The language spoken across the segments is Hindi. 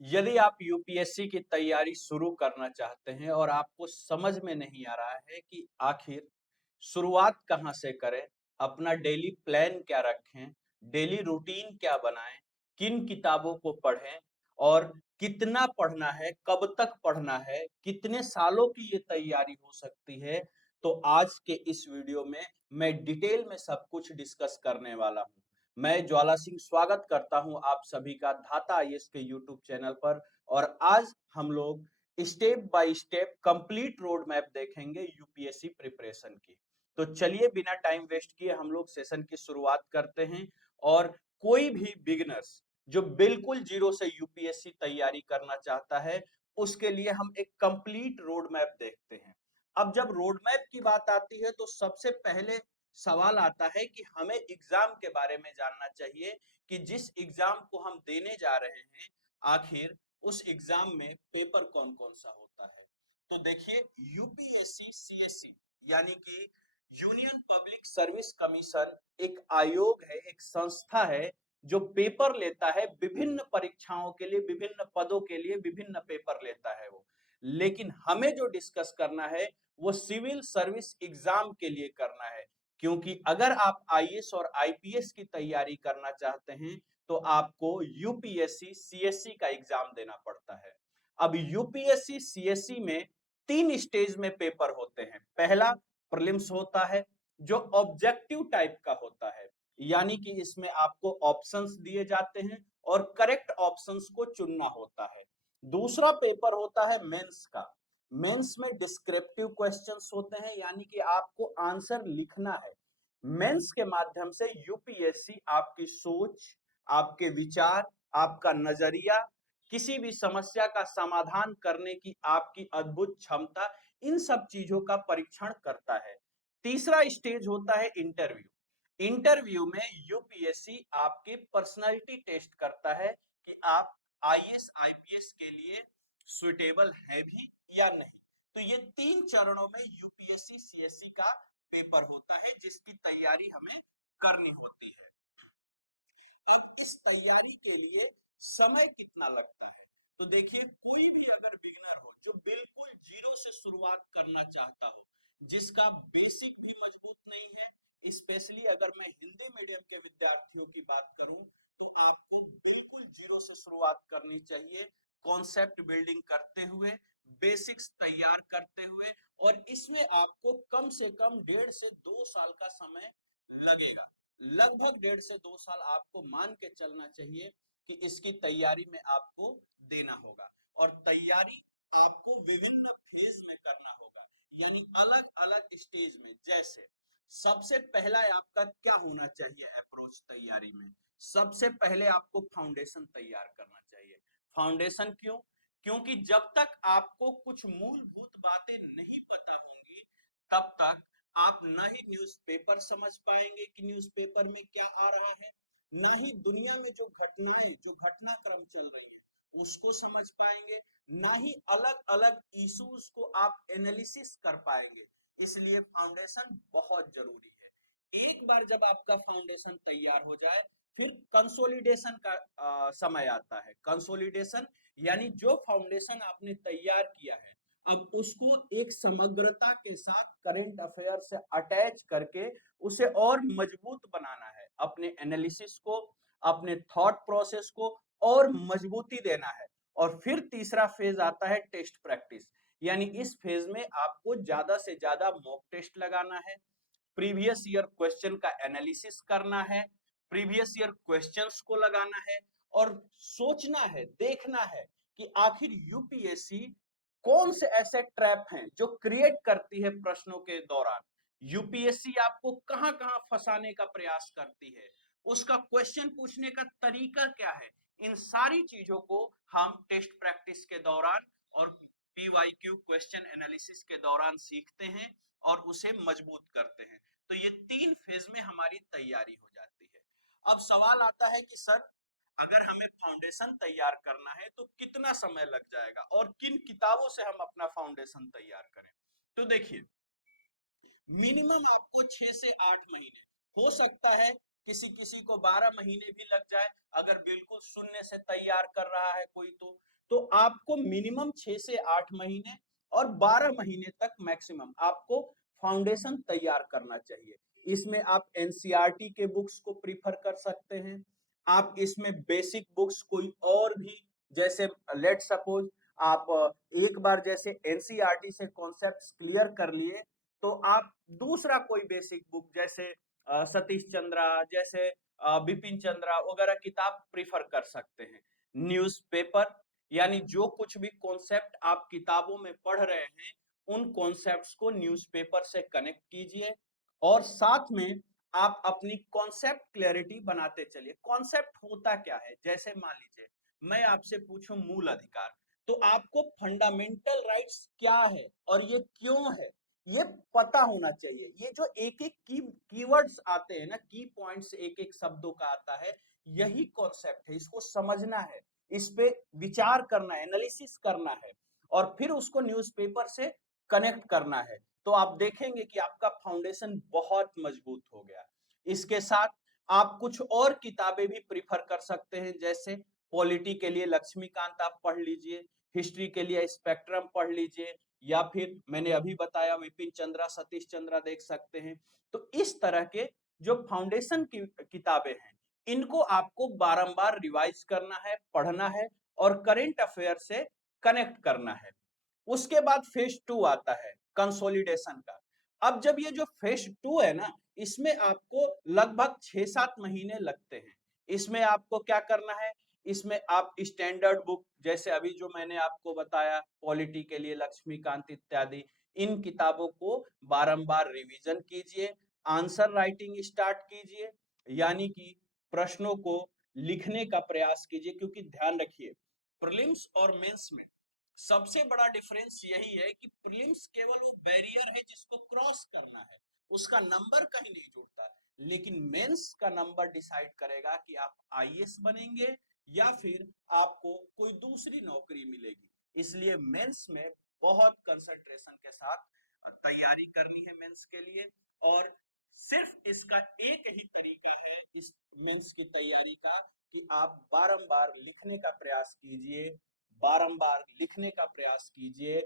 यदि आप यूपीएससी की तैयारी शुरू करना चाहते हैं और आपको समझ में नहीं आ रहा है कि आखिर शुरुआत कहाँ से करें, अपना डेली प्लान क्या रखें, डेली रूटीन क्या बनाएं, किन किताबों को पढ़ें और कितना पढ़ना है, कब तक पढ़ना है, कितने सालों की ये तैयारी हो सकती है, तो आज के इस वीडियो में मैं डिटेल में सब कुछ डिस्कस करने वाला हूँ। मैं ज्वाला सिंह स्वागत करता हूं आप सभी का धाता आईएएस के यूट्यूब चैनल पर। और आज हम लोग step by step complete road map देखेंगे यूपीएससी प्रिपरेशन की। तो चलिए बिना टाइम वेस्ट किए हम लोग सेशन की शुरुआत करते हैं। और कोई भी बिगिनर्स जो बिल्कुल जीरो से यूपीएससी तैयारी करना चाहता है, उसके लिए हम एक कंप्लीट रोड मैप देखते हैं। अब जब रोड मैप की बात आती है तो सबसे पहले सवाल आता है कि हमें एग्जाम के बारे में जानना चाहिए कि जिस एग्जाम को हम देने जा रहे हैं, आखिर उस एग्जाम में पेपर कौन कौन सा होता है। तो देखिए, यूपीएससी सीएससी यानी कि यूनियन पब्लिक सर्विस कमीशन एक आयोग है, एक संस्था है जो पेपर लेता है विभिन्न परीक्षाओं के लिए, विभिन्न पदों के लिए विभिन्न पेपर लेता है वो। लेकिन हमें जो डिस्कस करना है वो सिविल सर्विस एग्जाम के लिए करना है, क्योंकि अगर आप आईएएस और आईपीएस की तैयारी करना चाहते हैं तो आपको यूपीएससी सीएससी का एग्जाम देना पड़ता है। अब यूपीएससी सीएससी में 3 स्टेज में पेपर होते हैं। पहला प्रीलिम्स होता है जो ऑब्जेक्टिव टाइप का होता है, यानी कि इसमें आपको ऑप्शंस दिए जाते हैं और करेक्ट ऑप्शंस को चुनना होता है। दूसरा पेपर होता है मेंस का। मेंस में डिस्क्रिप्टिव क्वेश्चंस होते हैं, यानी कि आपको आंसर लिखना है। मेंस के माध्यम से यूपीएससी आपकी सोच, आपके विचार, आपका नजरिया, किसी भी समस्या का समाधान करने की आपकी अद्भुत क्षमता, इन सब चीजों का परीक्षण करता है। तीसरा स्टेज होता है इंटरव्यू। इंटरव्यू में यूपीएससी आपके पर्सनालिटी टेस्ट करता है कि आप आईएएस आईपीएस के लिए सुइटेबल है भी या नहीं। तो ये 3 चरणों में यूपीएससी सीएससी का पेपर होता है जिसकी तैयारी हमें करनी होती है। अब इस तैयारी के लिए समय कितना लगता है, तो देखिए, कोई भी अगर बिगिनर हो जो बिल्कुल जीरो से शुरुआत करना चाहता हो, जिसका बेसिक भी मजबूत नहीं है, स्पेशली अगर मैं हिंदी मीडियम के विद्यार्थियों की बात करूं, तो आपको बिल्कुल जीरो से शुरुआत करनी चाहिए, कॉन्सेप्ट बिल्डिंग करते हुए, बेसिक्स तैयार करते हुए। और इसमें आपको कम से कम 1.5 से 2 साल का समय लगेगा। लगभग 1.5 से 2 साल आपको मान के चलना चाहिए कि इसकी तैयारी में आपको देना होगा। और तैयारी आपको विभिन्न फेज में करना होगा, यानी अलग अलग स्टेज में। जैसे सबसे पहला आपका क्या होना चाहिए अप्रोच तैयारी में, सबसे पहले आपको फाउंडेशन तैयार करना चाहिए। फाउंडेशन क्यों? क्योंकि जब तक आपको कुछ मूलभूत बातें नहीं पता होंगी, तब तक आप ना ही न्यूज़पेपर समझ पाएंगे कि न्यूज़पेपर में क्या आ रहा है, ना ही दुनिया में जो घटनाएं, जो घटनाक्रम चल रही है उसको समझ पाएंगे, ना ही अलग अलग इश्यूज को आप एनालिसिस कर पाएंगे। इसलिए फाउंडेशन बहुत जरूरी है। एक बार जब आपका फाउंडेशन तैयार हो जाए, फिर कंसोलिडेशन का समय आता है। कंसोलिडेशन यानी जो फाउंडेशन आपने तैयार किया है, अब उसको एक समग्रता के साथ करंट अफेयर से अटैच करके उसे और मजबूत बनाना है, अपने एनालिसिस को, अपने थॉट प्रोसेस को और मजबूती देना है। और फिर तीसरा फेज आता है टेस्ट प्रैक्टिस, यानी इस फेज में आपको ज्यादा से ज्यादा मॉक टेस्ट लगाना है, प्रीवियस ईयर क्वेश्चन का एनालिसिस करना है, प्रीवियस ईयर क्वेश्चंस को लगाना है और सोचना है, देखना है कि आखिर यूपीएससी कौन से ऐसे ट्रैप हैं जो क्रिएट करती है प्रश्नों के दौरान। यूपीएससी आपको कहां कहां फंसाने का प्रयास करती है, उसका क्वेश्चन पूछने का तरीका क्या है। इन सारी चीजों को हम टेस्ट प्रैक्टिस के दौरान और पीवाईक्यू क्वेश्चन एनालिसिस के दौरान सीखते हैं और उसे मजबूत करते हैं। तो ये 3 फेज में हमारी तैयारी हो जाती है। अब सवाल आता है कि सर, अगर हमें फाउंडेशन तैयार करना है तो कितना समय लग जाएगा और किन किताबों से हम अपना फाउंडेशन तैयार करें। तो देखिए, मिनिमम आपको 6 से 8 महीने, हो सकता है किसी किसी को 12 महीने भी लग जाए, अगर बिल्कुल शून्य से तैयार कर रहा है कोई तो आपको मिनिमम 6 से 8 महीने और 12 महीने तक मैक्सिमम आपको फाउंडेशन तैयार करना चाहिए। इसमें आप एनसीईआरटी के बुक्स को प्रीफर कर सकते हैं। आप इसमें बेसिक बुक्स कोई और भी, जैसे लेट सपोज आप एक बार जैसे एनसीईआरटी से कॉन्सेप्ट्स क्लियर कर लिए, तो आप दूसरा कोई बेसिक बुक जैसे सतीश चंद्रा, जैसे बिपिन चंद्रा वगैरह किताब प्रीफर कर सकते हैं। न्यूज़पेपर, यानी जो कुछ भी कॉन्सेप्ट आप किताबों में पढ़ रहे हैं, उन कॉन्सेप्ट्स को न्यूज़पेपर से कनेक्ट कीजिए और साथ में आप अपनी कॉन्सेप्ट क्लैरिटी बनाते चलिए। कॉन्सेप्ट होता क्या है, जैसे मान लीजिए मैं आपसे पूछूं मूल अधिकार, तो आपको फंडामेंटल राइट्स क्या है और ये क्यों है, ये पता होना चाहिए। ये जो एक एक कीवर्ड्स आते हैं ना, की पॉइंट्स एक एक शब्दों का आता है, यही कॉन्सेप्ट है। इसको समझना है, इस पे विचार करना है, एनालिसिस करना है और फिर उसको न्यूज़पेपर से कनेक्ट करना है। तो आप देखेंगे कि आपका फाउंडेशन बहुत मजबूत हो गया। इसके साथ आप कुछ और किताबें भी प्रीफर कर सकते हैं, जैसे पॉलिटी के लिए लक्ष्मीकांत आप पढ़ लीजिए, हिस्ट्री के लिए स्पेक्ट्रम पढ़ लीजिए, या फिर मैंने अभी बताया विपिन चंद्रा, सतीश चंद्रा देख सकते हैं। तो इस तरह के जो फाउंडेशन की किताबें हैं, इनको आपको बारंबार रिवाइज करना है, पढ़ना है और करंट अफेयर से कनेक्ट करना है। उसके बाद फेज 2 आता है कंसोलिडेशन का। अब जब ये जो फेज 2 है ना, इसमें आपको लगभग 6-7 महीने लगते हैं। इसमें आपको क्या करना है, इसमें आप स्टैंडर्ड बुक जैसे अभी जो मैंने आपको बताया पॉलिटी के लिए लक्ष्मीकांत इत्यादि, इन किताबों को बारंबार रिवीजन कीजिए। आंसर राइटिंग स्टार्ट कीजिए, यानी कि प्रश्नों को लिखने का प्रयास कीजिए, क्योंकि ध्यान रखिए प्रीलिम्स और मेंस में सबसे बड़ा डिफरेंस यही है कि प्रीलिम्स केवल वो बैरियर है जिसको क्रॉस करना है, उसका नंबर कहीं नहीं जुड़ता, लेकिन मेंस का नंबर डिसाइड करेगा कि आप आईएएस बनेंगे या फिर आपको कोई दूसरी नौकरी मिलेगी। इसलिए मेंस में बहुत कंसंट्रेशन के साथ तैयारी करनी है मेंस के लिए। और सिर्फ इसका एक ही तरीका है इस मेंस की तैयारी का, कि आप बारंबार लिखने का प्रयास कीजिए, बारंबार लिखने का प्रयास कीजिए।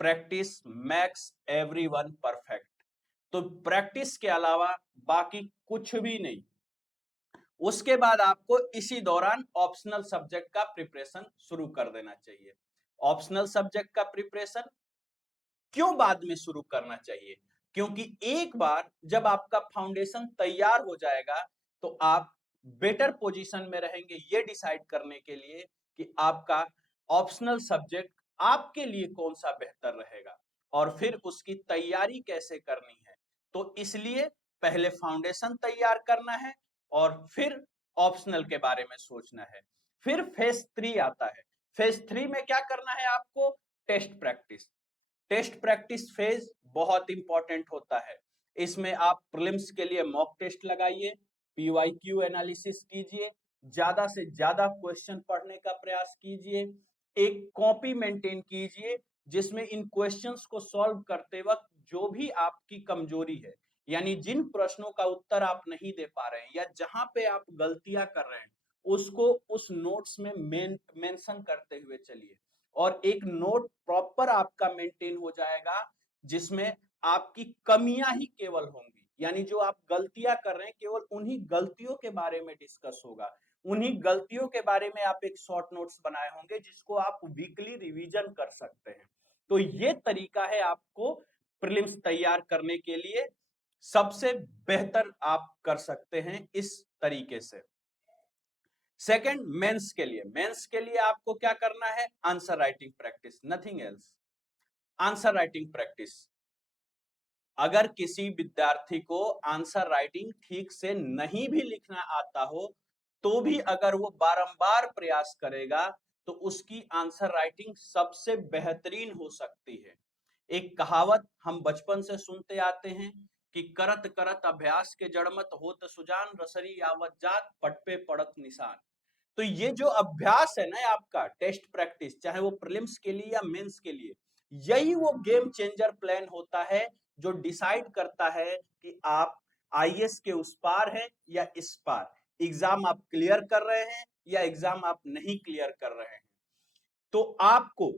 Practice max everyone perfect. तो प्रैक्टिस के अलावा बाकी कुछ भी नहीं। उसके बाद आपको इसी दौरान ऑप्शनल सब्जेक्ट का प्रिपरेशन शुरू कर देना चाहिए। ऑप्शनल सब्जेक्ट का प्रिपरेशन क्यों बाद में शुरू करना चाहिए, क्योंकि एक बार जब आपका फाउंडेशन तैयार हो जाएगा, तो आप बेटर पोजीशन में रहेंगे ये डिसाइड करने के लिए कि आपका ऑप्शनल सब्जेक्ट आपके लिए कौन सा बेहतर रहेगा और फिर उसकी तैयारी कैसे करनी है। तो इसलिए पहले फाउंडेशन तैयार करना है और फिर ऑप्शनल के बारे में सोचना है। फिर फेज 3 आता है। फेज 3 में क्या करना है आपको, test practice. Test practice phase बहुत इंपॉर्टेंट होता है। इसमें आप प्रीलिम्स के लिए मॉक टेस्ट लगाइए, पीवाईक्यू एनालिसिस कीजिए, ज्यादा से ज्यादा क्वेश्चन पढ़ने का प्रयास कीजिए, एक कॉपी मेंटेन कीजिए जिसमें इन क्वेश्चंस को सॉल्व करते वक्त जो भी आपकी कमजोरी है, यानी जिन प्रश्नों का उत्तर आप नहीं दे पा रहे हैं या जहां पे आप गलतियां कर रहे हैं, उसको उस नोट्स में मेंशन करते हुए चलिए। और एक नोट प्रॉपर आपका मेंटेन हो जाएगा जिसमें आपकी कमियां ही केवल होंगी, यानी जो आप गलतियां कर रहे हैं केवल उन्हीं गलतियों के बारे में डिस्कस होगा। उन्हीं गलतियों के बारे में आप एक शॉर्ट नोट्स बनाए होंगे जिसको आप वीकली रिवीजन कर सकते हैं। तो ये तरीका है आपको प्रीलिम्स तैयार करने के लिए, सबसे बेहतर आप कर सकते हैं इस तरीके से। सेकंड, मेंस के लिए आपको क्या करना है, answer writing practice, nothing else. Answer writing practice. अगर किसी विद्यार्थी को आंसर राइटिंग ठीक से नहीं भी लिखना आता हो, तो भी अगर वो बारंबार प्रयास करेगा, तो उसकी आंसर राइटिंग सबसे बेहतरीन हो सकती है। एक कहावत हम बचपन से सुनते आते हैं कि करत करत अभ्यास के जड़मत होत सुजान, रसरी आवत जात पट पे पड़त निशान। तो ये जो अभ्यास है ना आपका, टेस्ट प्रैक्टिस, चाहे वो प्रीलिम्स के लिए या मेंस के लिए, यही वो गेम चेंजर प्लान होता है जो डिसाइड करता है कि आप आईएएस के उस पार है या इस पार, एग्जाम आप क्लियर कर रहे हैं या एग्जाम आप नहीं क्लियर कर रहे हैं। तो आपको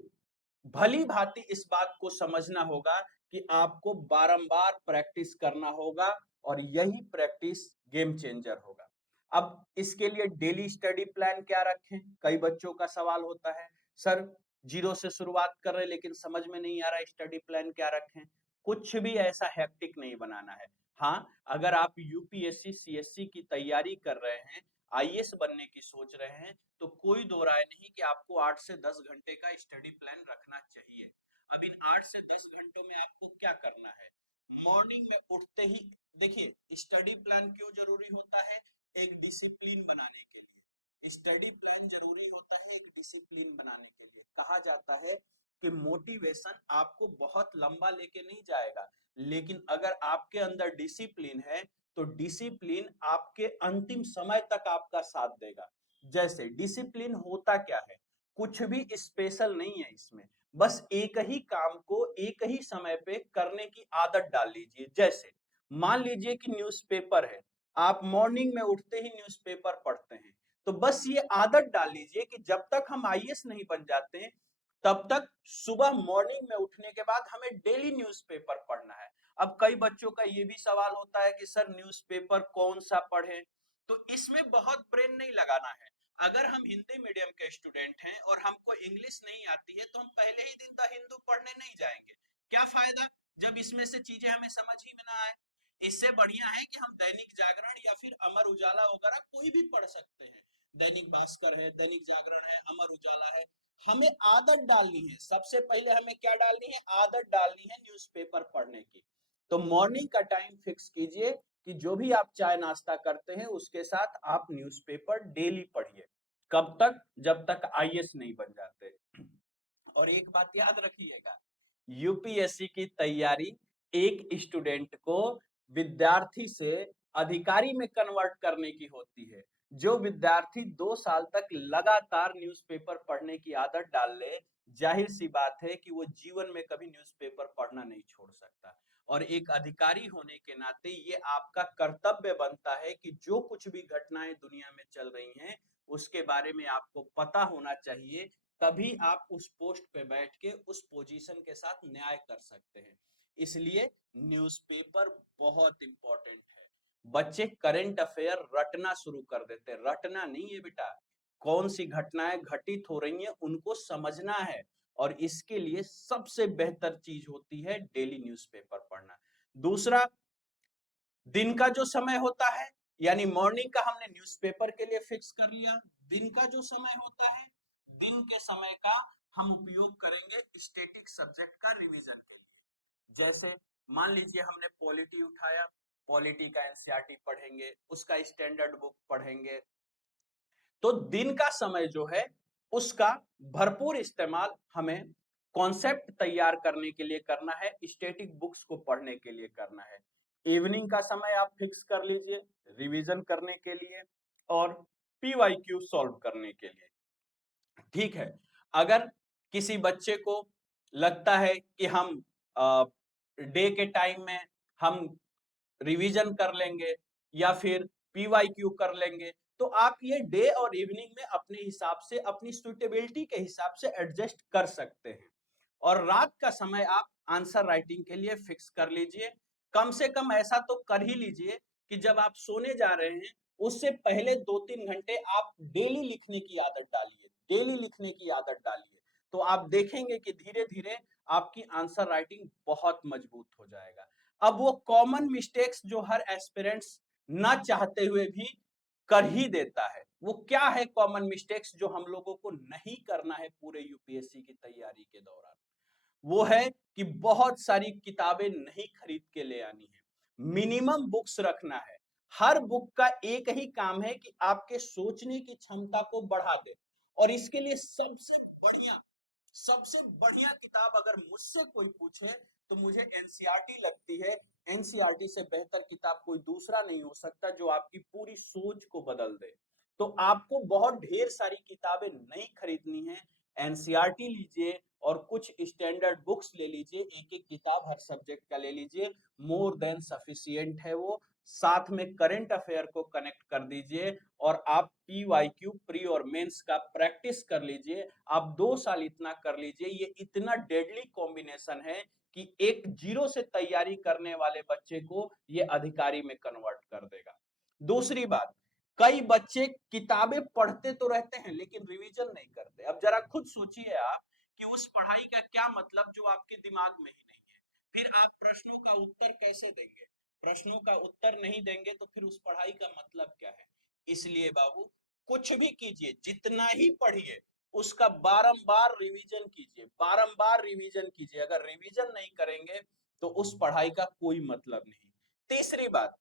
भली भांति इस बात को समझना होगा कि आपको बारंबार प्रैक्टिस करना होगा और यही प्रैक्टिस गेम चेंजर होगा। अब इसके लिए डेली स्टडी प्लान क्या रखें? कई बच्चों का सवाल होता है, सर जीरो से शुरुआत कर रहे लेकिन समझ में नहीं आ रहा स्टडी प्लान क्या रखें। कुछ भी ऐसा हेक्टिक नहीं बनाना है। हाँ, अगर आप यूपीएससी सीएससी की तैयारी कर रहे हैं, आईएएस बनने की सोच रहे हैं, तो कोई दो राय नहीं कि आपको 8 से 10 घंटे का स्टडी प्लान रखना चाहिए। अब इन 8 से 10 घंटों में आपको क्या करना है? मॉर्निंग में उठते ही देखिए, स्टडी प्लान क्यों जरूरी होता है? एक डिसिप्लिन बनाने के लिए स्टडी प्लान जरूरी होता है। एक डिसिप्लिन बनाने के लिए कहा जाता है कि मोटिवेशन आपको बहुत लंबा लेके नहीं जाएगा, लेकिन अगर आपके अंदर डिसिप्लिन है तो डिसिप्लिन आपके अंतिम समय तक आपका साथ देगा। जैसे डिसिप्लिन होता क्या है? कुछ भी स्पेशल नहीं है इसमें, बस एक ही काम को एक ही समय पे करने की आदत डाल लीजिए। जैसे मान लीजिए कि न्यूज़पेपर है, आप मॉर्निंग में उठते ही न्यूज़पेपर पढ़ते हैं, तो बस ये आदत डाल लीजिए कि जब तक हम आईएएस नहीं बन जाते हैं, तब तक सुबह मॉर्निंग में उठने के बाद हमें डेली न्यूज़पेपर पढ़ना है। अब कई बच्चों का ये भी सवाल होता है कि सर न्यूज़पेपर कौन सा पढ़ें? तो इसमें बहुत ब्रेन नहीं लगाना है। अगर हम हिंदी मीडियम के स्टूडेंट हैं और हमको इंग्लिश नहीं आती है, तो हम पहले ही दिन द हिंदू पढ़ने नहीं जाएंगे। क्या फायदा जब इसमें से चीजें हमें समझ ही में ना आए? इससे बढ़िया है कि हम दैनिक जागरण या फिर अमर उजाला वगैरह कोई भी पढ़ सकते हैं। दैनिक भास्कर है, दैनिक जागरण है, अमर उजाला है। हमें आदत डालनी है, सबसे पहले हमें क्या डालनी है? आदत डालनी है न्यूज़पेपर पढ़ने की। तो मॉर्निंग का टाइम फिक्स कीजिए कि जो भी आप चाय नाश्ता करते हैं उसके साथ आप न्यूज़पेपर डेली पढ़िए। कब तक? जब तक आईएएस नहीं बन जाते। और एक बात याद रखिएगा, यूपीएससी की तैयारी एक स्टूडेंट को विद्यार्थी से अधिकारी में कन्वर्ट करने की होती है। जो विद्यार्थी 2 साल तक लगातार न्यूज़पेपर पढ़ने की आदत डाल ले, जाहिर सी बात है कि वो जीवन में कभी न्यूज़पेपर पढ़ना नहीं छोड़ सकता। और एक अधिकारी होने के नाते ये आपका कर्तव्य बनता है कि जो कुछ भी घटनाएं दुनिया में चल रही हैं, उसके बारे में आपको पता होना चाहिए। तभी आप उस पोस्ट पे बैठ के उस पोजीशन के साथ न्याय कर सकते हैं। इसलिए न्यूज़पेपर बहुत इंपॉर्टेंट है। बच्चे करंट अफेयर रटना शुरू कर देते हैं। रटना नहीं है बेटा, कौन सी घटनाएं घटित हो रही हैं उनको समझना है। और इसके लिए सबसे बेहतर चीज होती है डेली न्यूज़पेपर पढ़ना। दूसरा, दिन का जो समय होता है, यानी मॉर्निंग का हमने न्यूज़पेपर के लिए फिक्स कर लिया। दिन का जो समय होता है, दिन के समय का हम उपयोग करेंगे स्टैटिक सब्जेक्ट का रिवीजन के लिए। जैसे मान लीजिए हमने पॉलिटी उठाया, पॉलिटी का एनसीईआरटी पढ़ेंगे, उसका स्टैंडर्ड बुक पढ़ेंगे। तो दिन का समय जो है उसका भरपूर इस्तेमाल हमें कॉन्सेप्ट तैयार करने के लिए करना है, स्टैटिक बुक्स को पढ़ने के लिए करना है। इवनिंग का समय आप फिक्स कर लीजिए रिवीजन करने के लिए और पीवाईक्यू सॉल्व करने के लिए। ठीक है, अगर किसी बच्चे को लगता है कि हम डे के टाइम में हम रिवीजन कर लेंगे या फिर पीवाईक्यू कर लेंगे, तो आप ये डे और इवनिंग में अपने हिसाब से अपनी सुटेबिलिटी के हिसाब से एडजस्ट कर सकते हैं। और रात का समय आप आंसर राइटिंग के लिए फिक्स कर लीजिए। कम से कम ऐसा तो कर ही लीजिए कि जब आप सोने जा रहे हैं उससे पहले 2-3 घंटे आप डेली लिखने की आदत डालिए। डेली लिखने की आदत डालिए, तो आप देखेंगे कि धीरे धीरे आपकी आंसर राइटिंग बहुत मजबूत हो जाएगा। अब वो कॉमन मिस्टेक्स जो हर एस्पिरेंट्स ना चाहते हुए भी कर ही देता है, वो क्या है कॉमन मिस्टेक्स जो हम लोगों को नहीं करना है पूरे यूपीएससी की तैयारी के दौरान? वो है कि बहुत सारी किताबें नहीं खरीद के ले आनी है, मिनिमम बुक्स रखना है। हर बुक का एक ही काम है कि आपके सोचने की क्षमता को बढ़ा दे। और इसके लिए सबसे बढ़िया किताब अगर मुझसे कोई पूछे तो मुझे एनसीईआरटी लगती है। एनसीईआरटी से बेहतर किताब कोई दूसरा नहीं हो सकता जो आपकी पूरी सोच को बदल दे। तो आपको बहुत ढेर सारी किताबें नहीं खरीदनी है, एनसीईआरटी लीजिए और कुछ स्टैंडर्ड बुक्स ले लीजिए, एक एक किताब हर सब्जेक्ट का ले लीजिए, मोर देन सफिशिएंट है वो। साथ में करंट अफेयर को कनेक्ट कर दीजिए और आप पीवाईक्यू प्री और मेंस का प्रैक्टिस कर लीजिए। आप 2 साल इतना कर लीजिए, ये इतना डेडली कॉम्बिनेशन है कि एक जीरो से तैयारी करने वाले बच्चे को ये अधिकारी में कन्वर्ट कर देगा। दूसरी बात, कई बच्चे किताबें पढ़ते तो रहते हैं लेकिन रिवीजन नहीं करते। अब जरा खुद सोचिए आप कि उस पढ़ाई का क्या मतलब जो आपके दिमाग में ही नहीं है। फिर आप प्रश्नों का उत्तर कैसे देंगे? प्रश्नों का उत्तर नहीं देंगे तो फिर उस पढ़ाई का मतलब क्या है? इसलिए बाबू, कुछ भी कीजिए, जितना ही पढ़िए, उसका बारंबार रिवीजन कीजिए, बारंबार रिवीजन कीजिए। अगर रिवीजन नहीं करेंगे तो उस पढ़ाई का कोई मतलब नहीं। तीसरी बात,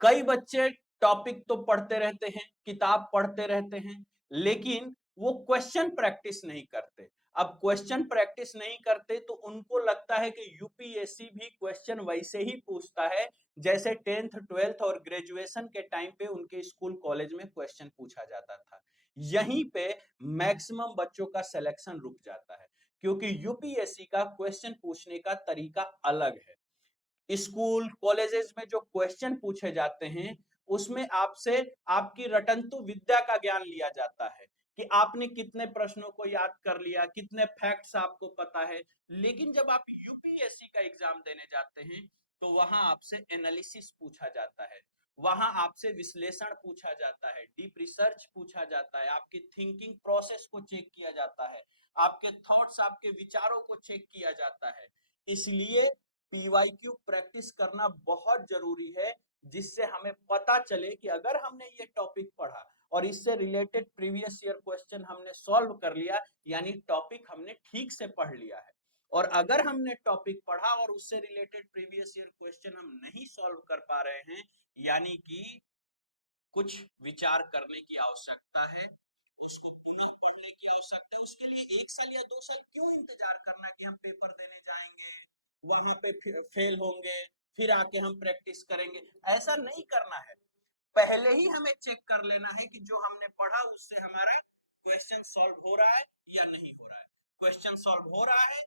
कई बच्चे टॉपिक तो पढ़ते रहते हैं, किताब पढ़ते रहते हैं, लेकिन वो क्वेश्चन प्रैक्टिस नहीं करते। अब क्वेश्चन प्रैक्टिस नहीं करते तो उनको लगता है कि यूपीएससी भी क्वेश्चन वैसे ही पूछता है जैसे 10th 12th और ग्रेजुएशन के टाइम पे उनके स्कूल कॉलेज में क्वेश्चन पूछा जाता था। यहीं पे मैक्सिमम बच्चों का सिलेक्शन रुक जाता है, क्योंकि यूपीएससी का क्वेश्चन पूछने का तरीका अलग है। स्कूल कॉलेजेस में जो क्वेश्चन पूछे जाते हैं उसमें आपसे आपकी रटंतु विद्या का ज्ञान लिया जाता है कि आपने कितने प्रश्नों को याद कर लिया, कितने फैक्ट्स आपको पता है। लेकिन जब आप यूपीएससी का एग्जाम देने जाते हैं तो वहां आपसे एनालिसिस पूछा जाता है, वहां आपसे विश्लेषण पूछा जाता है, डीप रिसर्च पूछा जाता है, आपकी थिंकिंग प्रोसेस को चेक किया जाता है, आपके थॉट्स, आपके विचारों को चेक किया जाता है। इसलिए पीवाईक्यू प्रैक्टिस करना बहुत जरूरी है, जिससे हमें पता चले कि अगर हमने ये टॉपिक पढ़ा और इससे रिलेटेड प्रीवियस ईयर क्वेश्चन हमने सॉल्व कर लिया, यानी टॉपिक हमने ठीक से पढ़ लिया है। और अगर हमने टॉपिक पढ़ा और उससे रिलेटेड प्रीवियस ईयर क्वेश्चन हम नहीं सॉल्व कर पा रहे हैं, यानी कि कुछ विचार करने की आवश्यकता है, उसको पुनः पढ़ने की आवश्यकता है। उसके लिए 1 साल या 2 साल क्यों इंतजार करना कि हम पेपर देने जाएंगे, वहां पे फेल होंगे, फिर आके हम प्रैक्टिस करेंगे? ऐसा नहीं करना है। पहले ही हमें चेक कर लेना है कि जो हमने पढ़ा उससे हमारा क्वेश्चन सॉल्व हो रहा है या नहीं हो रहा है। क्वेश्चन सॉल्व हो रहा है,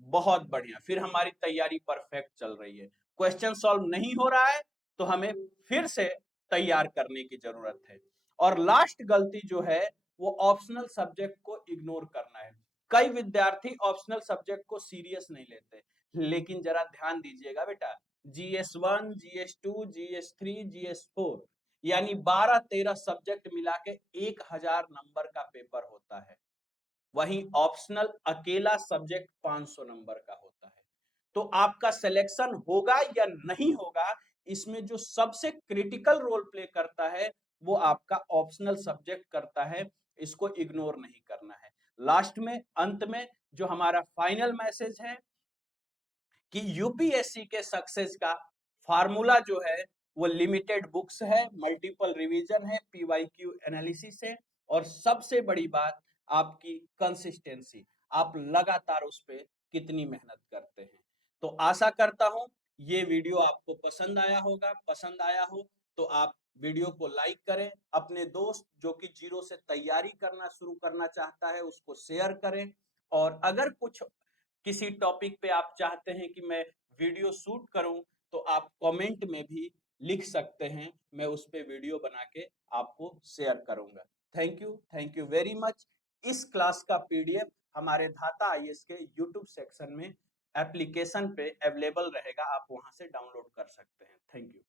बहुत बढ़िया, फिर हमारी तैयारी परफेक्ट चल रही है। क्वेश्चन सॉल्व नहीं हो रहा है तो हमें फिर से तैयार करने की जरूरत है। और लास्ट गलती जो है वो ऑप्शनल सब्जेक्ट को इग्नोर करना है। कई विद्यार्थी ऑप्शनल सब्जेक्ट को सीरियस नहीं लेते, लेकिन जरा ध्यान दीजिएगा बेटा, GS1 GS2 GS3 GS4 यानी 12-13 सब्जेक्ट मिला के 1000 नंबर का पेपर होता है। वहीं ऑप्शनल अकेला सब्जेक्ट 500 नंबर का होता है। तो आपका सिलेक्शन होगा या नहीं होगा, इसमें जो सबसे क्रिटिकल रोल प्ले करता है वो आपका ऑप्शनल सब्जेक्ट करता है। इसको इग्नोर नहीं करना है। लास्ट में, अंत में, जो हमारा फाइनल मैसेज है कि यूपीएससी के सक्सेस का फार्मूला जो है वो लिमिटेड बुक्स है, मल्टीपल रिवीजन है, पीवाईक्यू एनालिसिस है, और सबसे बड़ी बात आपकी कंसिस्टेंसी, आप लगातार उस पे कितनी मेहनत करते हैं। तो आशा करता हूं ये वीडियो आपको पसंद आया होगा। पसंद आया हो तो आप वीडियो को लाइक करें, अपने दोस्त जो कि जीरो से तैयारी करना शुरू करना चाहता है उसको शेयर करें। और अगर कुछ किसी टॉपिक पे आप चाहते हैं कि मैं वीडियो शूट करूं तो आप कमेंट में भी लिख सकते हैं, मैं उस पे वीडियो बना के आपको शेयर करूंगा। Thank you very much. इस क्लास का पीडीएफ हमारे धाता आईएएस के यूट्यूब सेक्शन में एप्लीकेशन पे अवेलेबल रहेगा, आप वहां से डाउनलोड कर सकते हैं। Thank you.